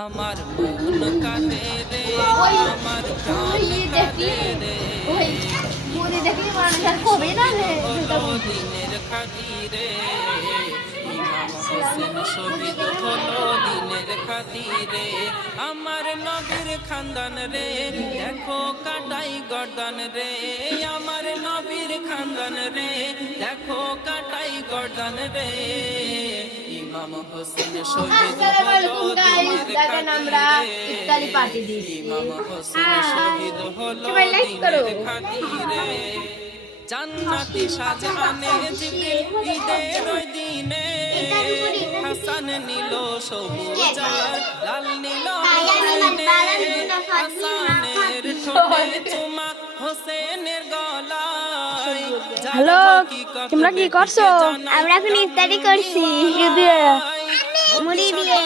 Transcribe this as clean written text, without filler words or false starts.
আমার মন কাঁদে রে, আমার প্রাণ কাঁদে রে, হলো দিনের খাতিরে। ইমাম হোসেন শহীদ হলো দিনের খাতিরে। আমার নবীর খানদান রে, দেখো কাটাই গর্দান রে। আমার নবীর খানদান রে, দেখো কাটাই গর্দান রে। ইমাম হোসেন শহীদ হলো দিনের খাতিরে। ইমাম হোসেন শহীদ হলো দিনের খাতিরে। জান্নাতি শাহজাহানে জিবরিল ঈদের ওই দিনে হাসান নিল সবুজ আর লাল নীল হোসেনে। হাসানের ঠোঁটে চুমা হোসেনের গলায়। হ্যালো, তোমরা কি করছো? আমরা এখন ইফতারি করছি মুড়ি দিয়ে।